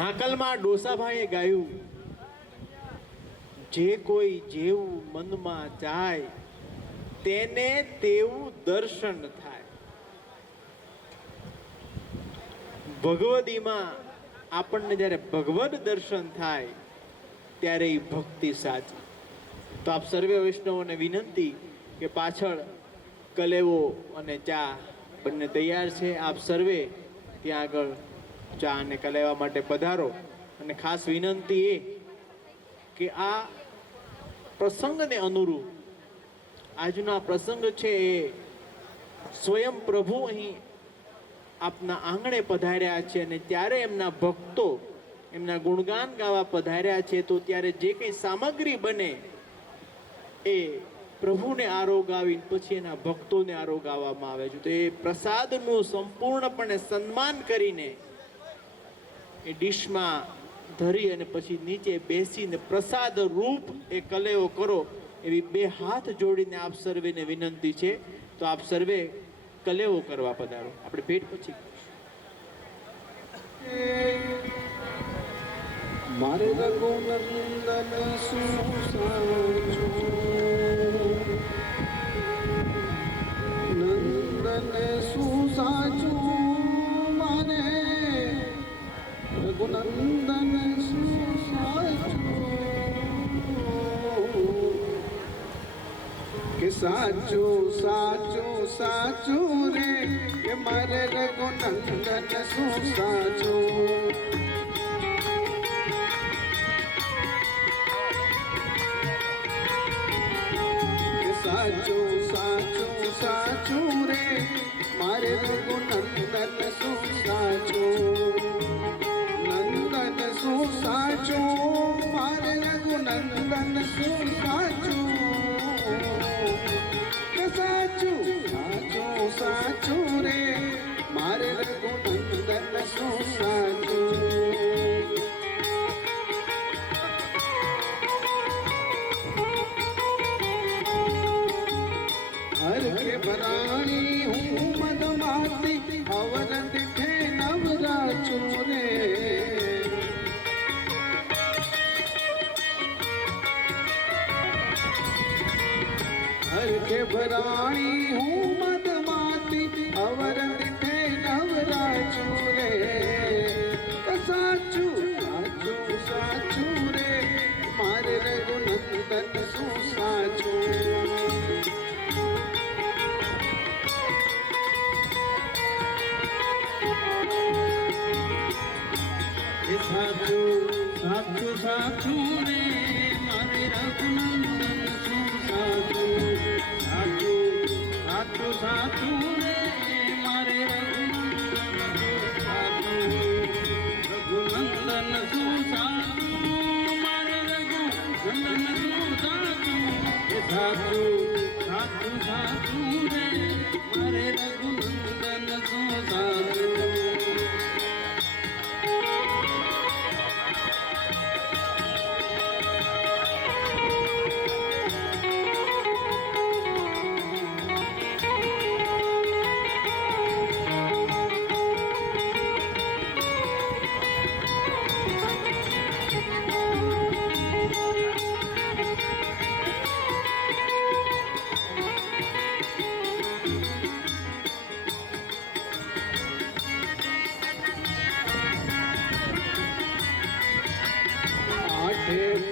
હાકલમાં ડોસાભાઈએ ગાયું, જે કોઈ જેવું મનમાં જાય તેને તેવું દર્શન થાય. ભગવદીમાં આપણને જ્યારે ભગવદ દર્શન થાય ત્યારે એ ભક્તિ સાચી. તો આપ સર્વે વૈષ્ણવોને વિનંતી કે પાછળ કલેવો અને ચા બંને તૈયાર છે. આપ સર્વે ત્યાં આગળ ચા અને કલેવા માટે પધારો. અને ખાસ વિનંતી એ કે આ પ્રસંગને અનુરૂપ આજનો આ પ્રસંગ છે એ સ્વયં પ્રભુ અહીં આપના આંગણે પધાર્યા છે અને ત્યારે એમના ભક્તો એમના ગુણગાન ગાવા પધાર્યા છે. તો ત્યારે જે કંઈ સામગ્રી બને એ પ્રભુને આરોગાવીને પછી એના ભક્તોને આરોગાવવામાં આવે છે. તો એ પ્રસાદનું સંપૂર્ણપણે સન્માન કરીને એ ડીશમાં ધરી અને પછી નીચે બેસીને પ્રસાદ રૂપ એ કલેવો કરો એવી બે હાથ જોડીને આપ સર્વેને વિનંતી છે. તો આપ સર્વે કલેવો કરવા પધારો. આપણે ભેટ પછી મારે રઘુનંદન નંદન સુસાચું મારે રઘુનંદન સુસાચું કે સાચું સાચું સાચું રે કે મારે રઘુનંદન સુસાચું સાચું સાચું સાચું રે મારે રઘુનંદન શું સાચું નંદન શું સાચું મારે રઘુનંદન શું સાચું સાચું સાચું સાચું રે મારે રઘુનંદન શું સાચું हर के भराणी हूँ मदमाती अवर दिखे नवराचू रे हर के भराणी हूँ मदमाती अवर दिखे नवराचू रे साचू साचू साचू रे मारे रघुनंदन सु साचू साचू साचू साचू रे मारे रघुनंदन सु साचू साचू साचू साचू रे मारे रघुनंदन सु साचू मारे रघुनंदन सु साचू साचू साचू साचू रे मारे रघुनंदन सु साचू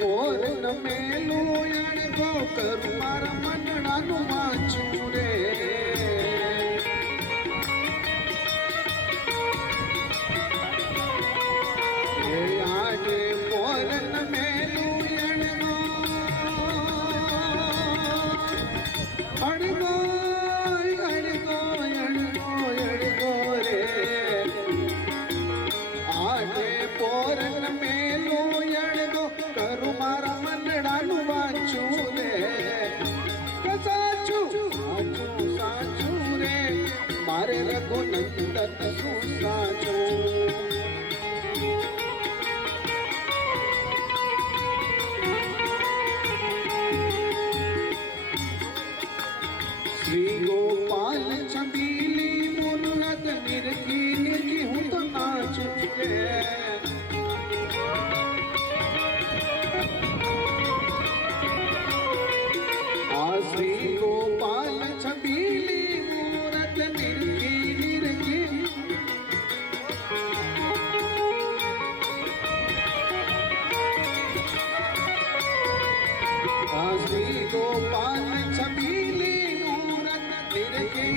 પોર મેલું અણગો કરું મારા મંડળાનું વાંચું રે આજે પોર મેલું અણગો અણગો અણગો અણગો અણગો રે આજે પોર મેલું અણગો કરું મારા મંડળાનું વાંચું રે સાચું સાચું સાચું રે મારે રઘુનંદન શું સાચું શ્રી ગોપાલ છબીલી મુરત નિરખી નિરખી હું તો નાચું રે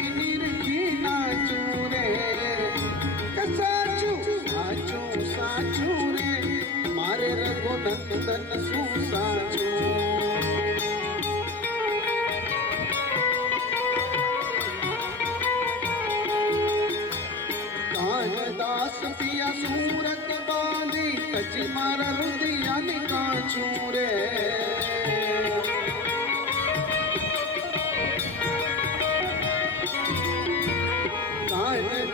નિરખી નાચું રે કે સાચું સાચું સાચું રે મારે રઘુનંદન શું સાચું દાસ પિયા સુરત બાંધી કચી મારા રુદિયાની કાચું રે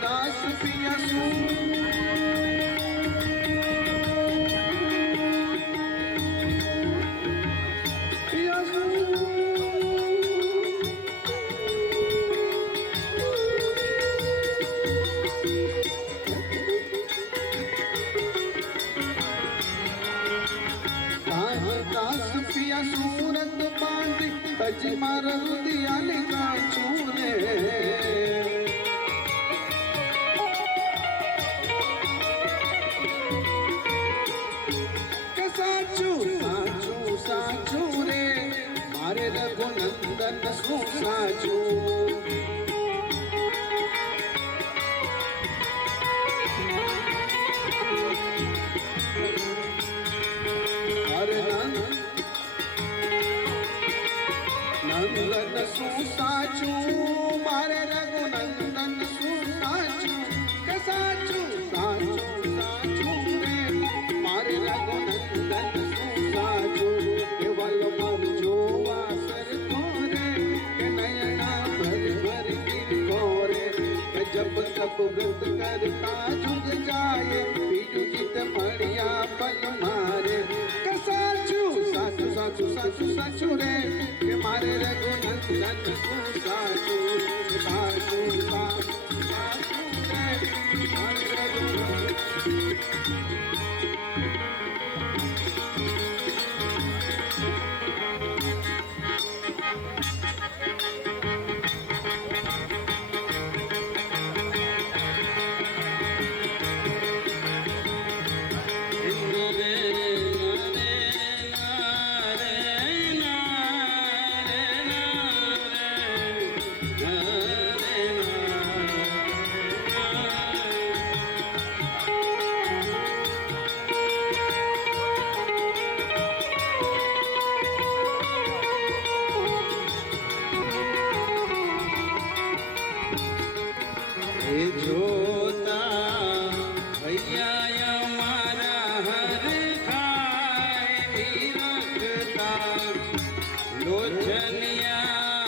દાસ પિયા દાસ પિયા સુરત બાંધી કચી મારા રુદિયાની કાચું રે સાચું સાચું રે મારે રઘુનંદન શું સાચું અરે નંદન શું સાચું મારે રઘુનંદન શું સાચું કે સાચું સાચું સાચું રે મારે રઘુનંદન શું સાચું કેવલ મન જોવા સરખો રે કે નયના ભર ભર ગીરકો રે કે જબ તપ વ્રત કરતા જુગ જાય બીજું જીત મળ્યા પલ મારે કે સાચું સાચું સાચું સાચું સાચું રે કે મારે રઘુનંદન શું સાચું સાચું સાચું સાચું રે મારે રઘુનંદન જોતા ભૈયા મારા હર ખાય નિરખતા લોચનિયા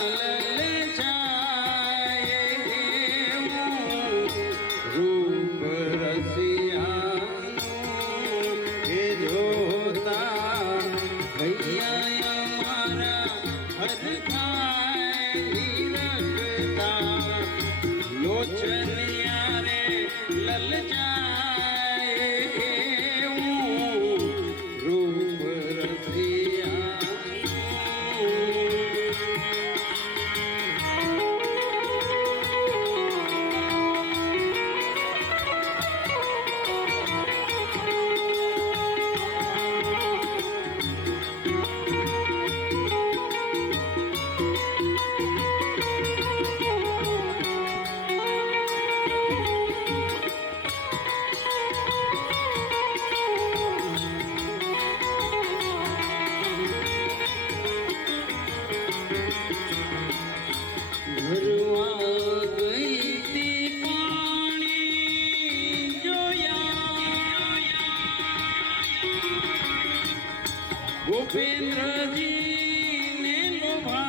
લલચાય રૂપ રસિયાનું એ જોતા ભૈયા મારા હર ખાય નિરખતા લોચનિયા રે લલચાય રૂપ ભૂપેન્દ્રજી ને લોભાણી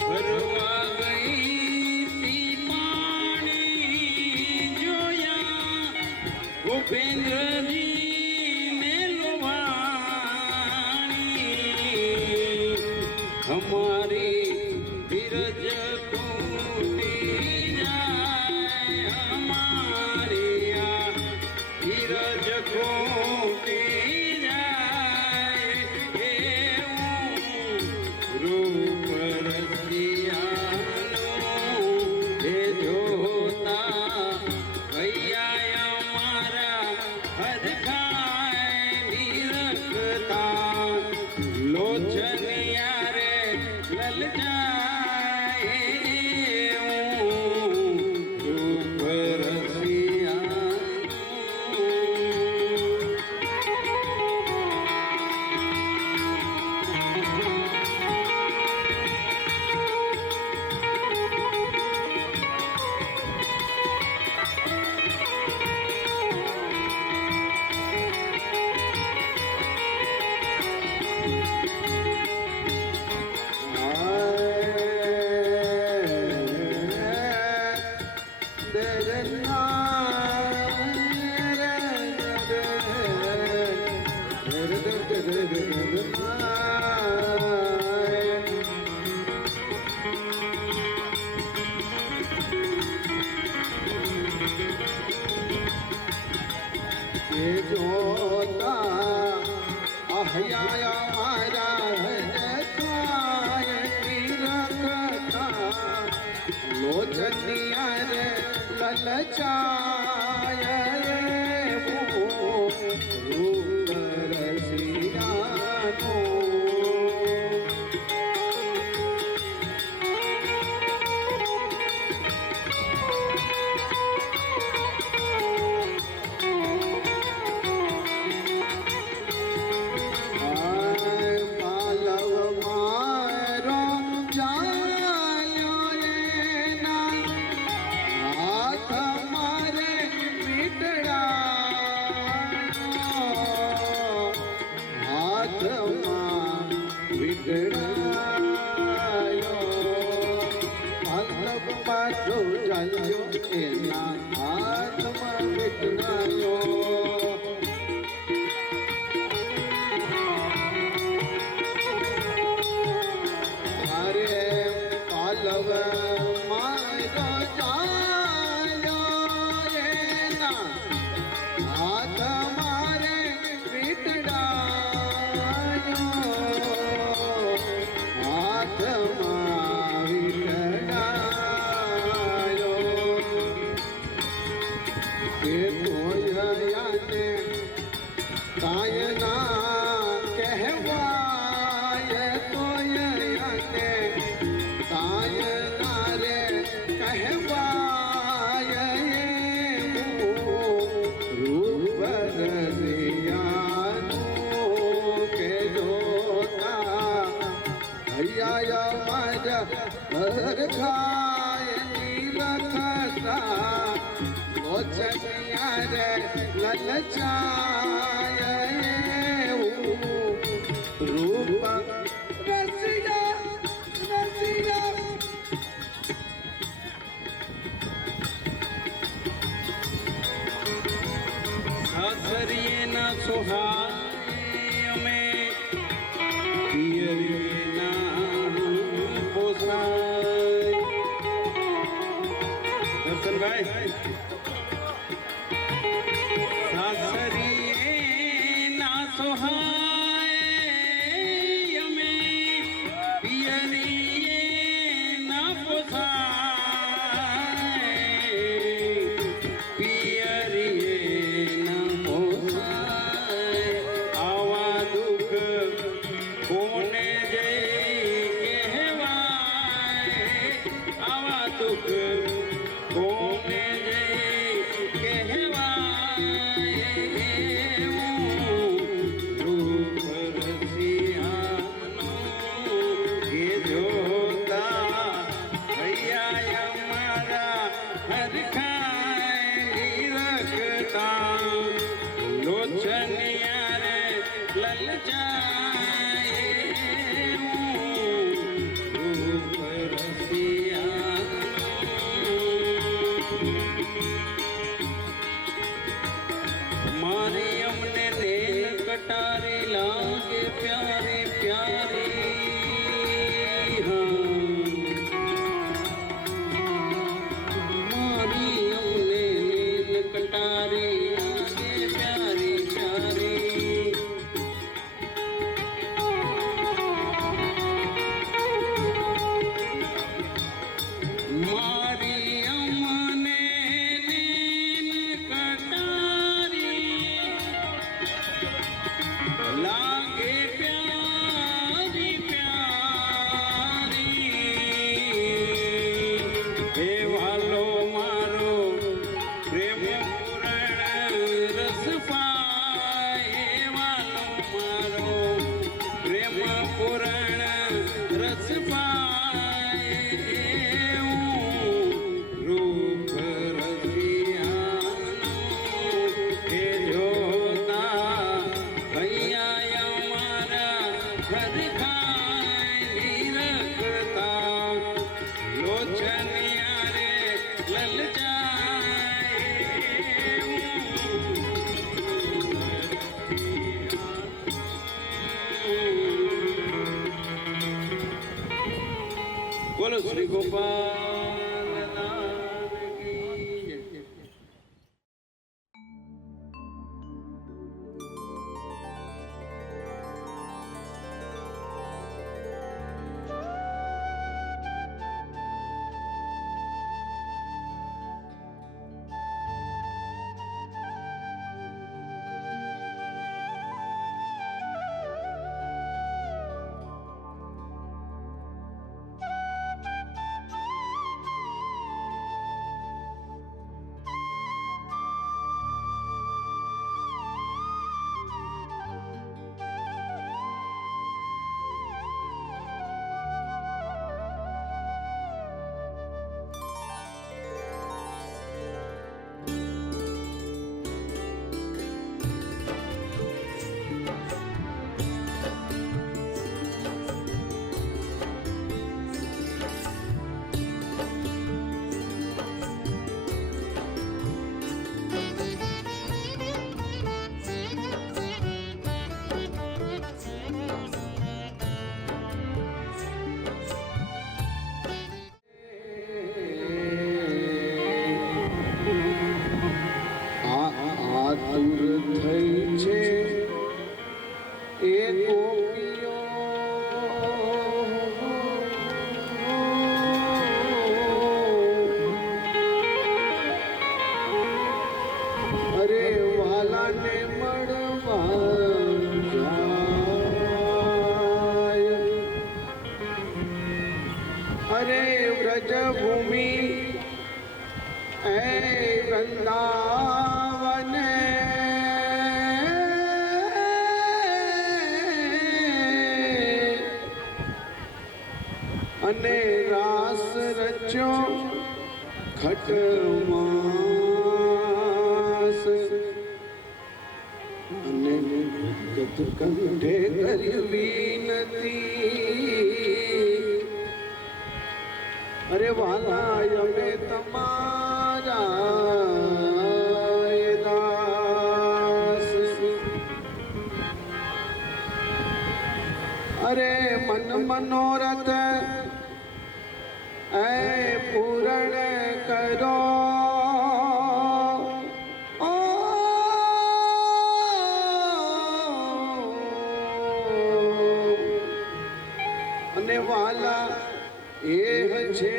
ભરવા ગઈ તી પાણી જોયા ભૂપેન્દ્રજી ને લોભાણી અમારી ધીરજ ખૂટી જાય અમારી આ ધીરજ ખૂટી જાય એવું રૂપ રસિયાનું એ જોતા ભૈયા અમારા હરખાય નિરખતા લોચનિયા રે લલચા લલચાય રૂપ રસિયાનો બોલો શ્રી ગોપાલ લાલ કી જય. આતુર થઈ છે એ ગોપીઓ અરે વાલાને મળવા જાય અરે વ્રજભૂમિ એ વૃંદાવન અને રાસ રચ્યો ખટમાસ અને કંઠે કરવી નથી અરે વાલા અમે તમારા દાસ અરે મન મનોરથ એ પૂરણ કરો અને વાલા એ છે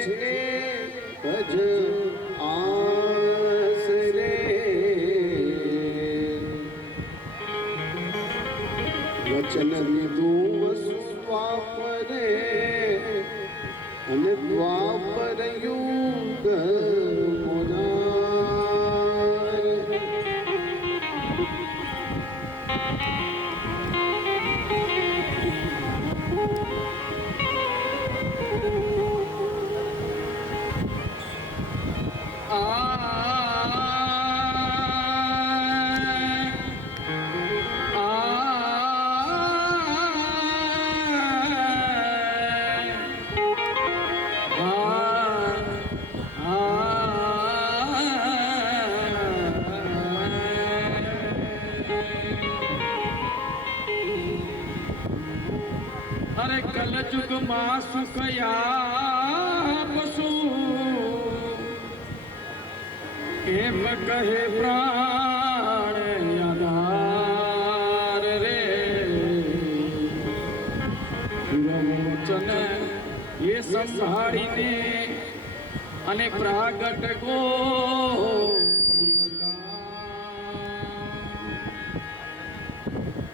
ભજ આસરે વચન લીધું વસુ દ્વાપરે અને દ્વાપર યુગ મોરાર અરે કલયુગ માં સુખયા પશુ એમ કહે પ્રાણ આધાર રે વચન એ સંભાળીને અને પ્રાગટ ગો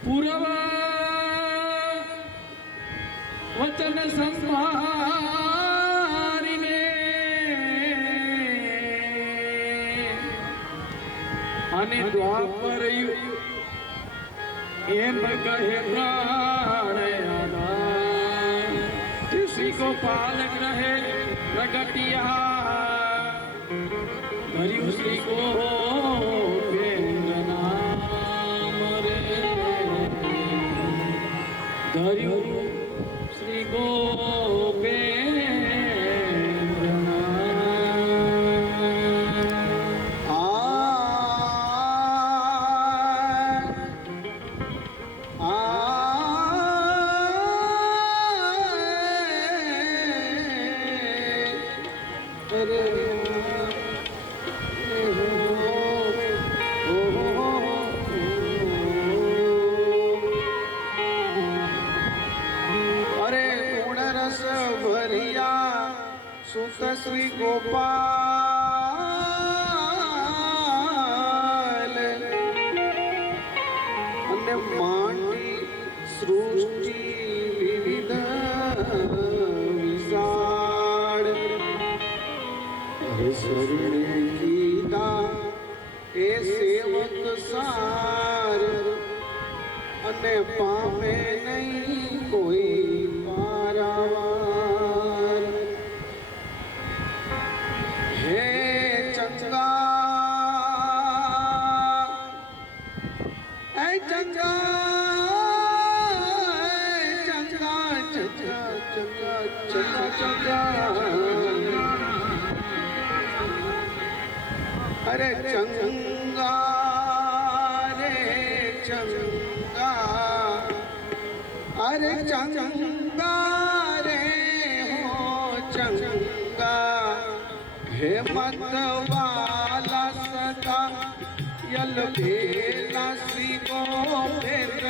પૂર્વ વચન સંભાળીને અને દ્વાપર એમ કહે પ્રાણ આધાર શ્રી ગોપાલ ગ્રહે પ્રગટિયા ધર્યું શ્રી ગોપેન્દ્ર નામ રે ધર્યું શ્રી ગોપેન્દ્ર અરે અરે ગુણ રસ ભરિયા સુત શ્રી ગોપાલ અને માંડી સૃષ્ટિ વિવિધ વિશાળ શરણે કીધા એ સેવક સાર અને પામે નહીં કોઈ પારાવાર હે ચંગા એ ચંગા અરે ચંગા રે ચંગા અરે ચંગા રે હો ચંગા હે મત વાલા સદા યલ ભેલા શ્રી ગોપેન્દ્ર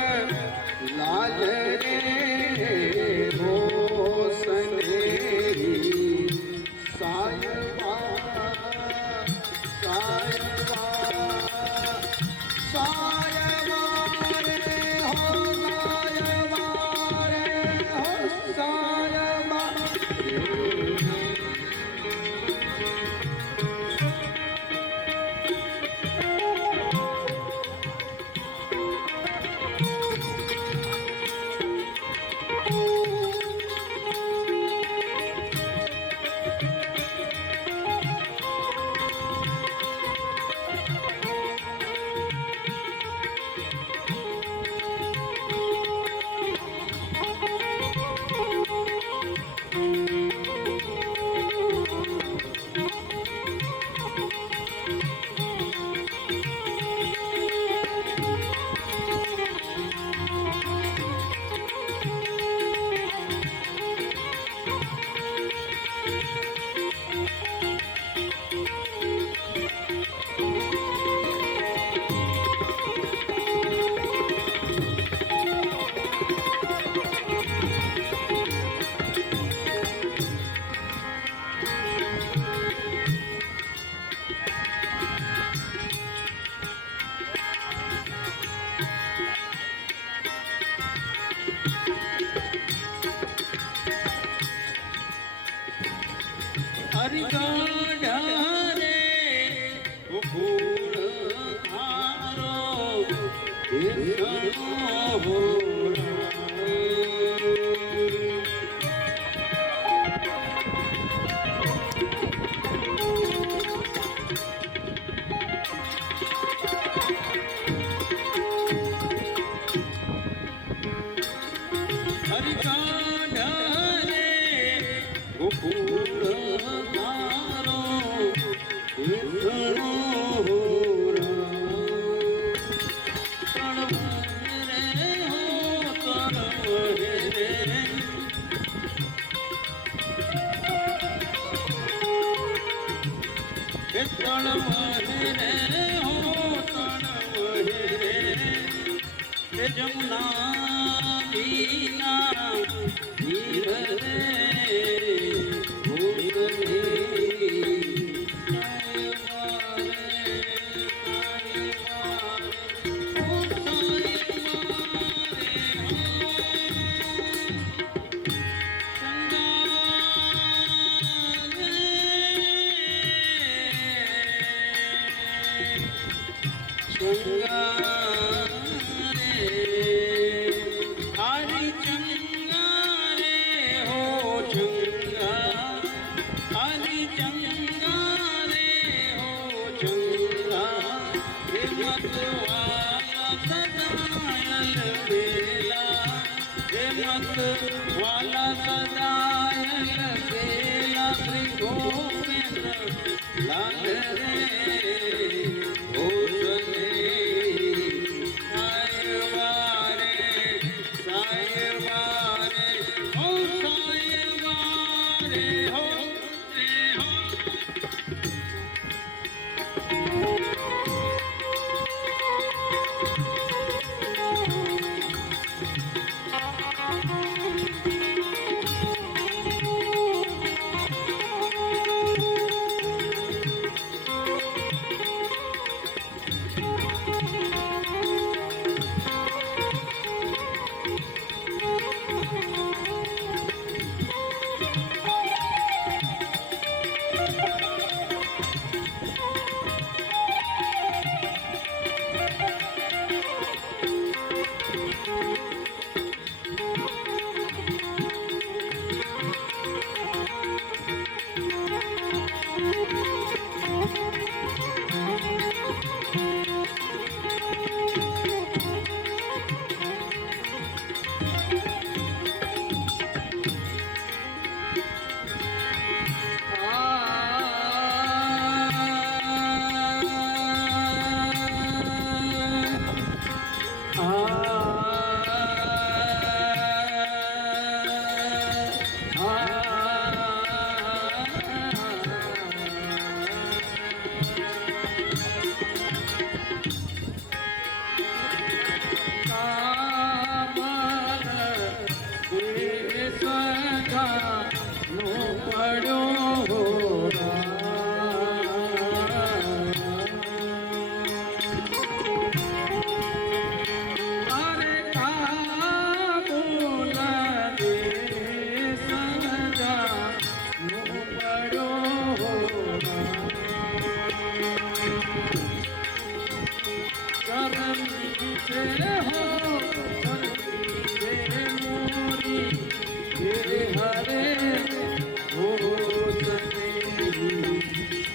લાલ રે હો સનેરી સાયવા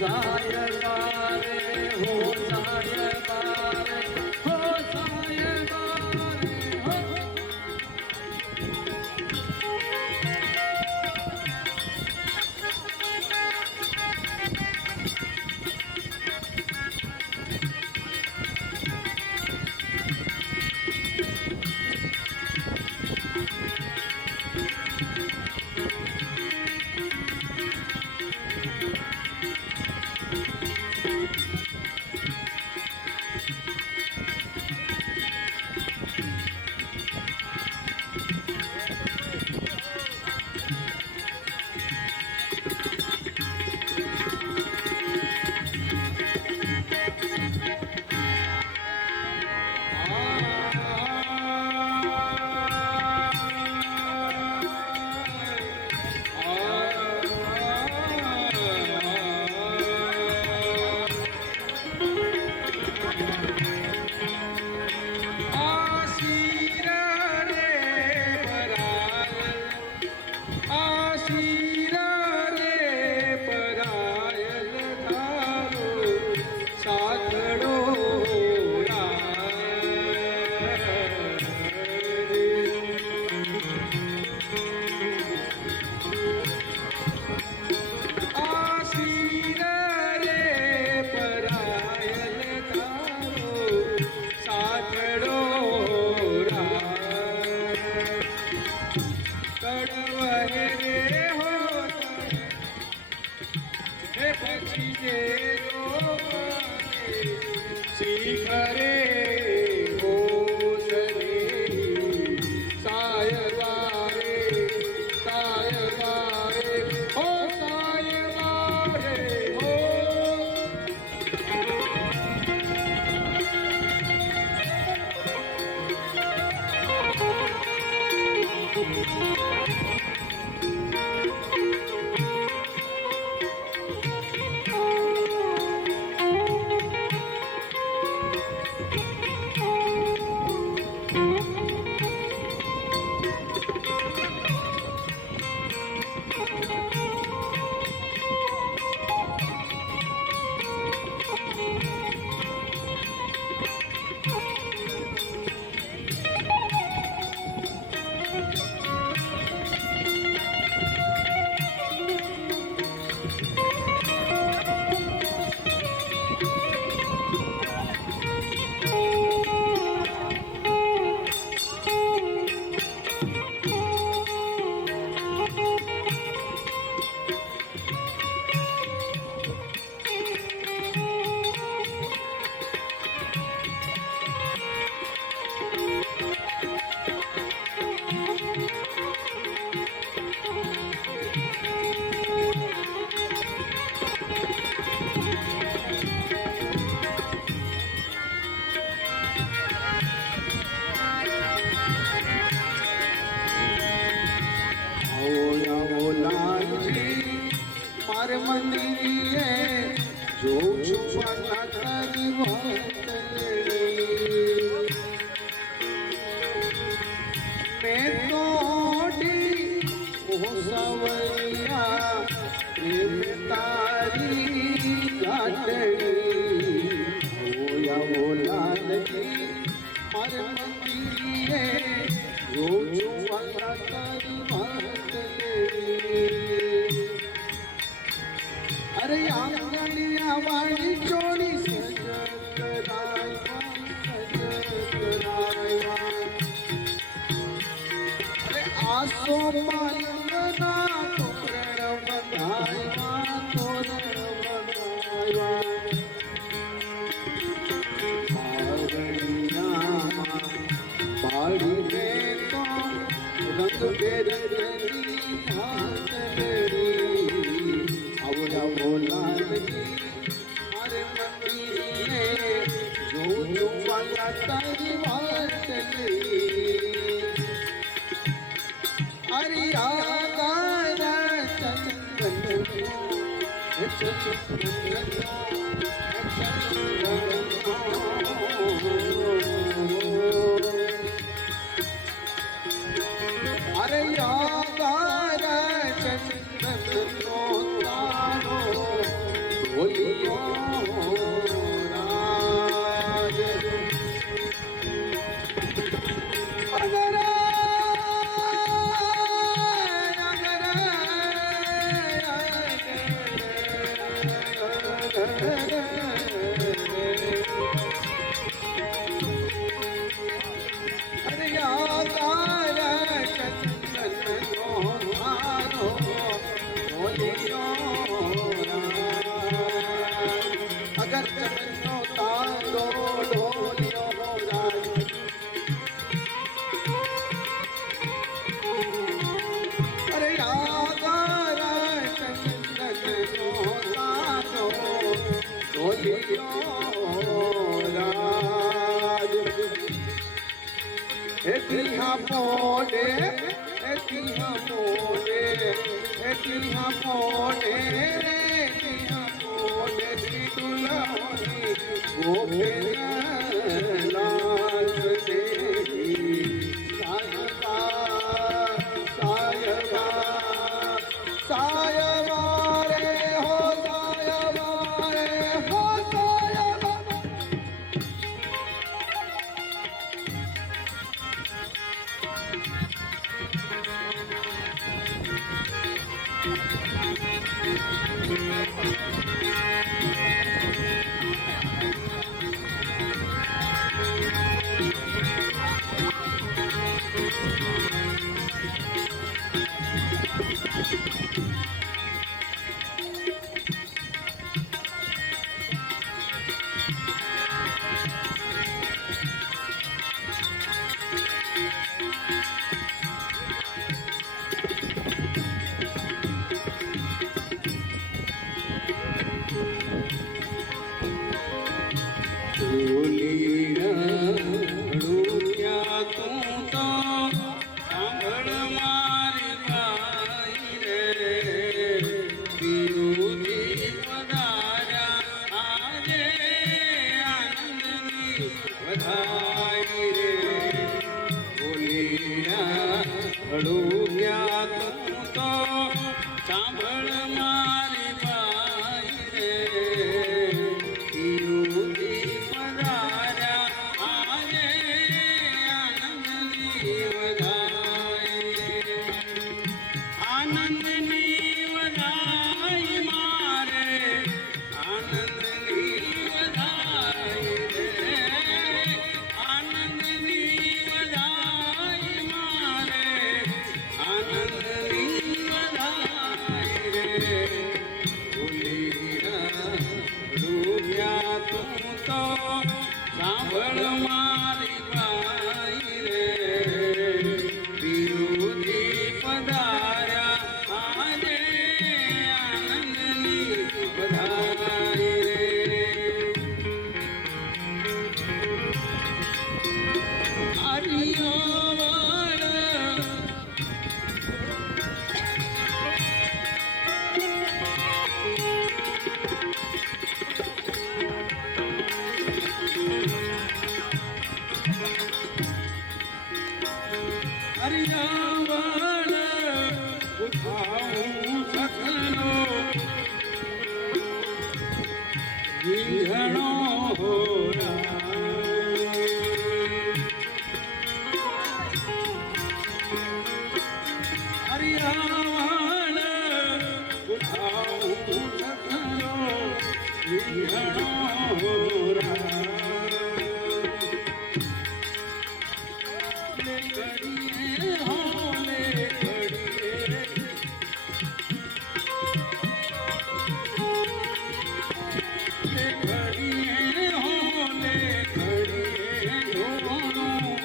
સાયબારે હો સાયબારે હો સાયબારે હો મંદિરે જોઉં છું વાલા તારી વાતળી મેં તોડી ઓ સવૈયા પ્રેમ તારી ગાંઠડી ઓયા બોલાલજી મારે મંદિરે જોઉં છું વાલા તારી વાતળી अरे आंगनिया वाली चोरी अरे आसो मालना तोरण बनाया तोरण बनाया बाड़ी में तो रंग बेरंगी बोलालजी मारे मंदिरे जो वाला तारी वातली अरे आगारा अरे आगारा चंदन नो तारो बोली અરે આકાર ચંદનનો ધારો ઢોલિયો અગર ચંદનનો તારો ઢોલિયો અરે આકાર ચંદનનો તારો ઢોલિયો રાજ એતિહા પોડે એતિહા પોડે એતિહા પોડે એતિહા પોડે શ્રી તુલસી ગોપેન્દ્ર લાલ દેવી સાયબા સાયબા સાયબા રે હો સાયબા રે હો સાયબા સાંભળ મારી ભાઈ રે પિયુજી પધાર્યા આજે આનંદની વધાઈ આનંદની વધાઈ મારે આનંદની વધાઈ રે આનંદની વધાઈ મારે આનંદની વધાઈ રે ભૂલીરા ડૂબ્યા તું તો સાંભળ મારી ભાઈ રે પિયુજી પધાર્યા આજે આનંદની વધાઈ રે હરિયોવળ હરિયાવળ ઉઠાવું સખનો વિહણો હોરા હરિયાવળ ઉઠાવું સખનો વિહણો હોરા ઘડીએ હોલે ઘડીએ ઘડીએ હોલે ઘડીએ ઢોળું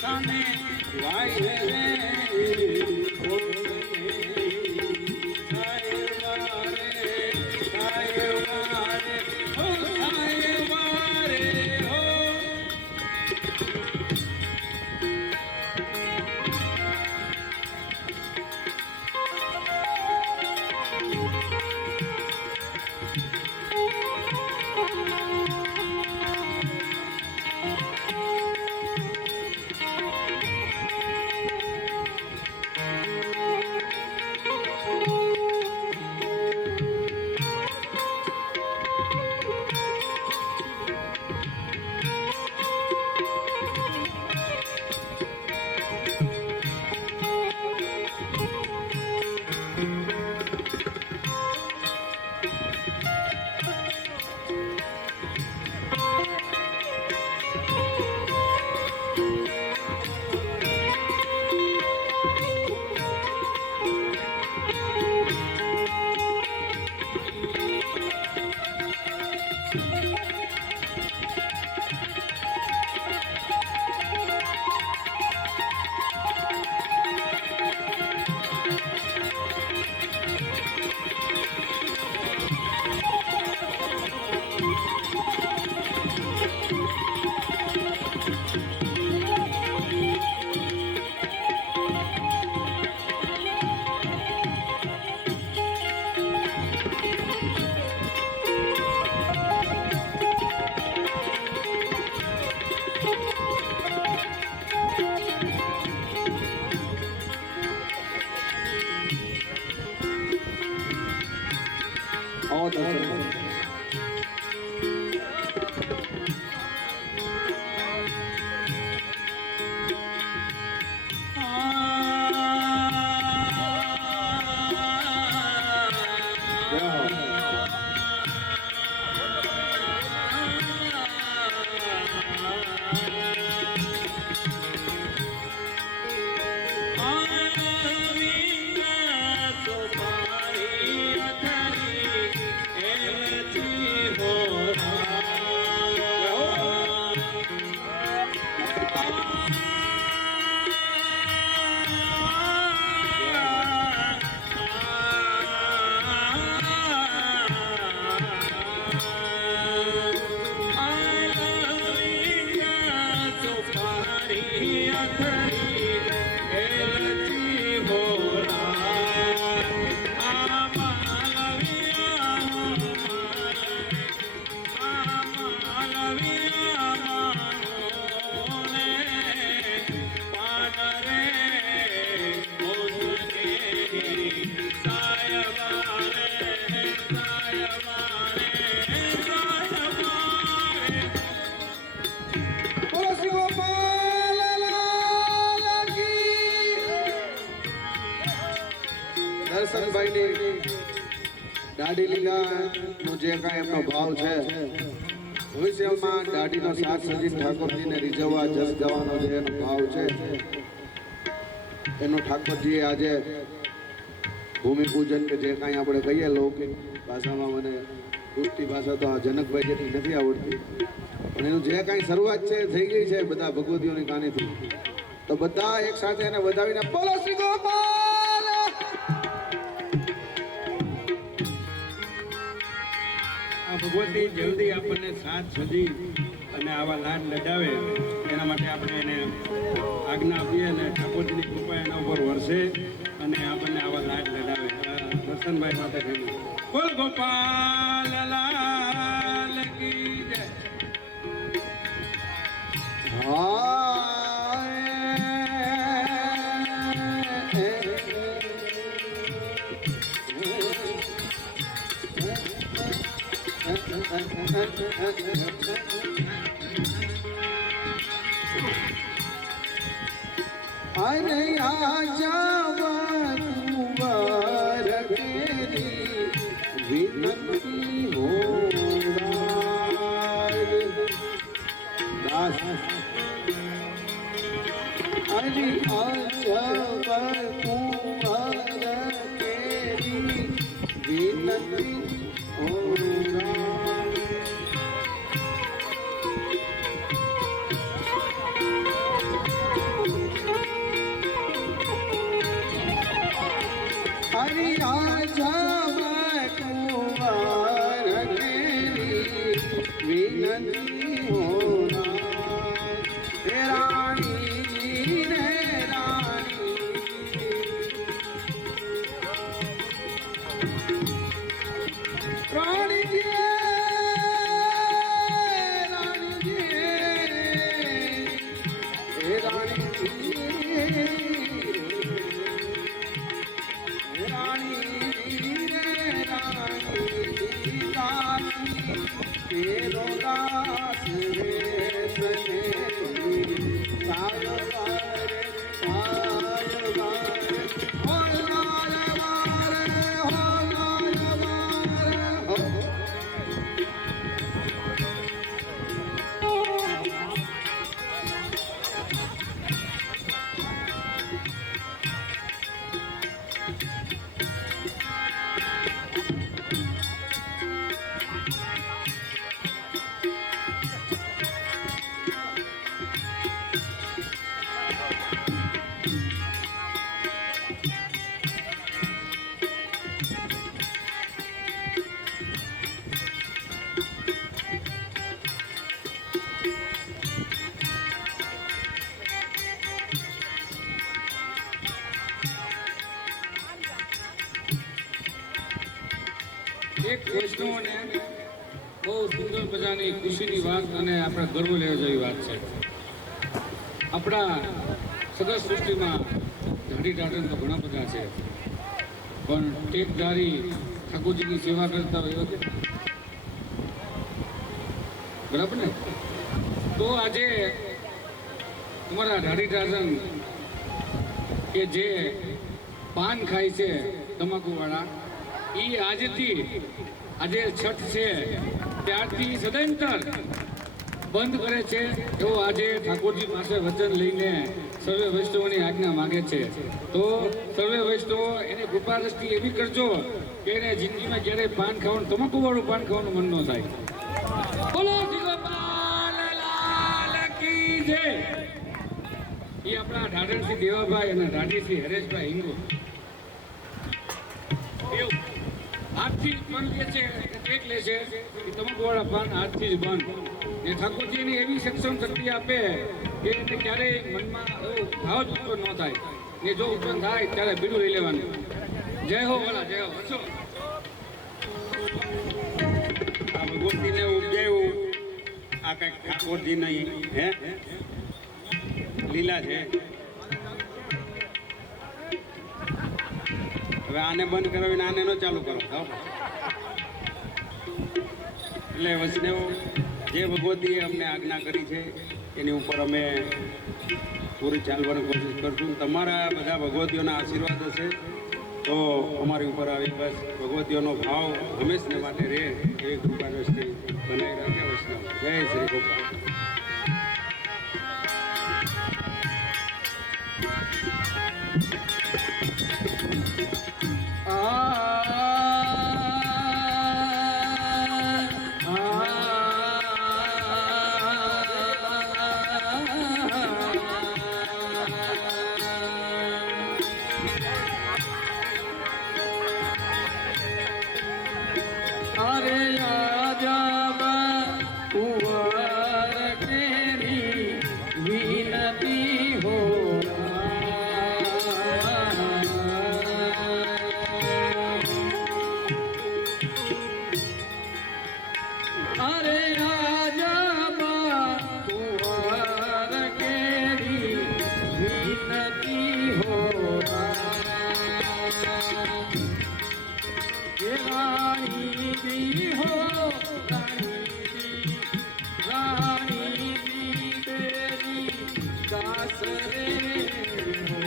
સામે વાય રે સાયવા રે સાયવા રે હો આવો દર્શન કરો. બોલો શ્રી ગોપાલલાલ કી. દર્શનભાઈની દાઢી લીલાનો જે કાંઈ એમનો ભાવ છે, ભવિષ્યમાં દાઢીનો સાથ સજીન ઠાકોરજીને રીઝવવા જસ જવાનો જે એનો ભાવ છે, એનો ઠાકોરજીએ આજે ભૂમિપૂજન કે જે કાંઈ આપણે કહીએ લૌકિક ભાષામાં, મને સૃષ્ટિ ભાષા તો આ જનકભાઈ જેટલી નથી આવડતી, પણ એનું જે કાંઈ શરૂઆત છે થઈ ગઈ છે બધા ભગવતીઓની કાનીથી, તો બધા એક સાથે એને વધાવીને બોલો શ્રી ગોપાલ. આ ભગવતી જલ્દી આપણને સાથ સજી અને આવા લાડ લડાવે એના માટે આપણે એને આજ્ઞા આપીએ અને ઠાકોરજીની કૃપા એના ઉપર વરસે અને આપણને આવા લાડ લડાવે. દર્શનભાઈ માટે થયું બોલ ગોપાલ લાલ કી જય. અરે આજા તુવાર કેરી વિનંતી હો દાસ. અરે આજા તુવાર કેરી વિનંતી હો. हरि आजा कुमार तेरी विनती होना. हे रानी जी रे रानी, रानी जी रानी जी हे रानी जी तेरो दास रे सने सारवार सारवार हो लारवार हो. એક વૈષ્ણવોને બહુ સુંદર મજાની ખુશીની વાત અને આપણા ગર્વ લેવા જેવી વાત છે. આપણા સદા સૃષ્ટિમાં ધાડી ટાટન તો ઘણા બધા છે, પણ ટેકધારી ઠાકોરજીની સેવા કરતા હોય એ વખતે, બરાબર ને? તો આજે તમારા ઢાઢી રાજન કે જે પાન ખાય છે તમાકુવાળા, એ આજથી આજે છઠ છે ત્યારથી સદંતર બંધ કરે છે એવો આજે ઠાકોરજી પાસે વચન લઈને સર્વે વૈષ્ણવોની આજ્ઞા માગે છે. તો સર્વે વૈષ્ણવો એને કૃપા દ્રષ્ટિ એવી કરજો કે એને જિંદગીમાં ક્યારેય પાન ખાવાનું, તમાકુવાળું પાન ખાવાનું મન ન થાય. બોલો શ્રી ગોપાલ લાલ કી જય. એ આપણા ઢાઢરસિંહ દેવાભાઈ અને ઢાઢીસિંહ હરેશભાઈ હિંગુ એવું હાથથી બંધ લે છે, ટેક લે છે કે તમાકુવાળા પાન હાથથી જ બંધ. ને ઠાકોરજીને એવી સક્ષમ શક્તિ આપે કે એને ક્યારેય મનમાં એવો ભાવ જ ઉત્પન્ન ન થાય. ને જો ઉત્પન્ન થાય ત્યારે બીડું લઈ લેવાનું. જય હો વાલા, જય હો. હસો. આ ભગવતીને ઉપજાયું આ કંઈક ઠાકોરજી નહીં હે લીલા છે. હવે આને બંધ કરાવીને આને ન ચાલુ કરો. એટલે વૈષ્ણવ જે ભગવતીએ અમને આજ્ઞા કરી છે એની ઉપર અમે પૂરી ચાલવાની કોશિશ કરશું. તમારા બધા ભગવતીઓના આશીર્વાદ હશે તો અમારી ઉપર આવી બસ ભગવતીઓનો ભાવ હંમેશને માટે રહે એવી કૃપા દ્રષ્ટિ બનાવી રાખે વૈષ્ણવ. જય શ્રી ગોપાલ. અરે આજા કુંવર કેરી વિનતી હો. અરે આજા કુંવર કેરી વિનતી હો. રાણી દી હો, રાણી દી તેરી દાસ રે હો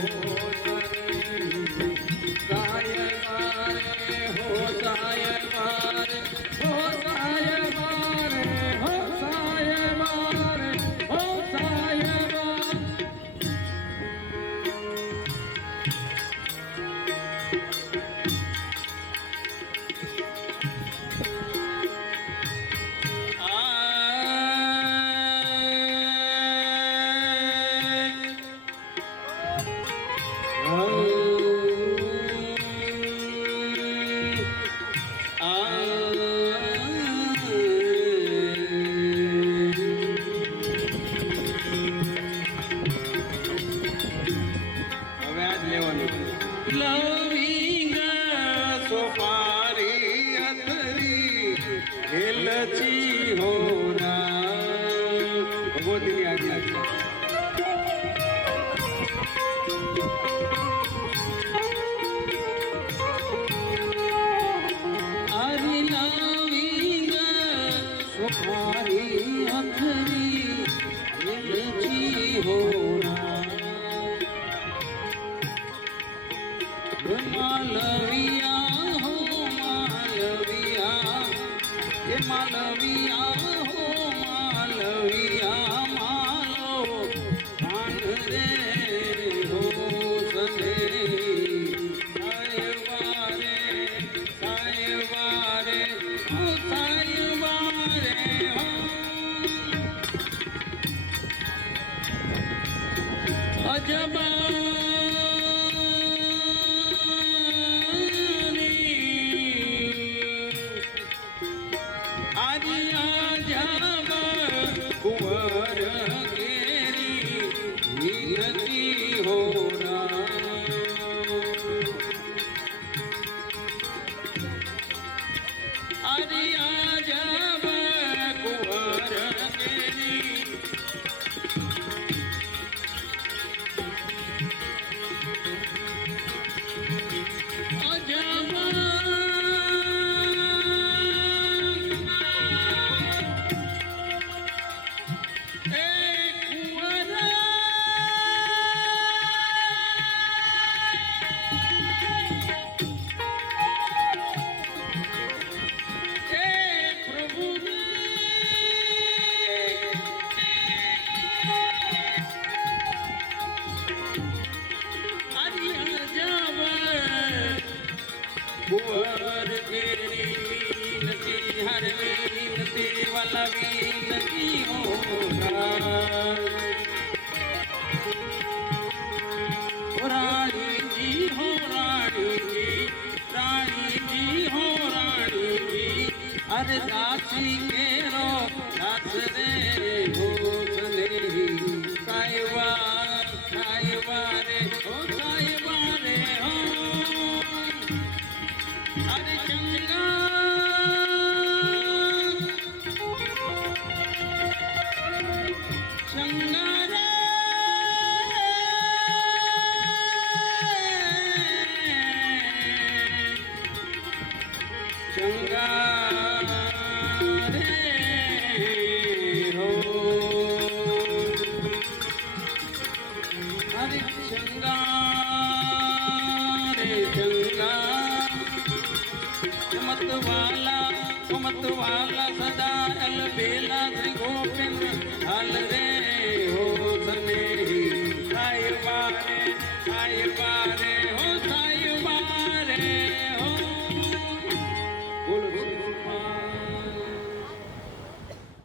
સાયવારે હો સાયવારે હો સાયવારે હો સાયવારે હો સાયવારે. હવે આ જ લેવાનું. લવિંગ સોપારી અથરી હેલચી હોરા ભગવતીની આજ્ઞા છે. અરે લવિંગ સોપારી અથરી હેલચી હોરા. માલવિયા હો માલવિયા, એ માલવિયા હો માલવિયા, માલો ભાન રે હો સને સાયવારે સાયવારે હો સાયવારે હો. અજબા કુંવર કેરી વિનતી હો. અરે આજા કુંવર કેરી અજબા प्यार विनती वाला विनती हो रानी जी हो रानी जी हो रानी जी अरे दासी केरो दास रे हो चले साईबा रे हो साईबा रे हो अरे चंगा चंगा रे चंगा रे हो अरे चंगा रे चंगा मत वाला सदा बेला श्री गोपिन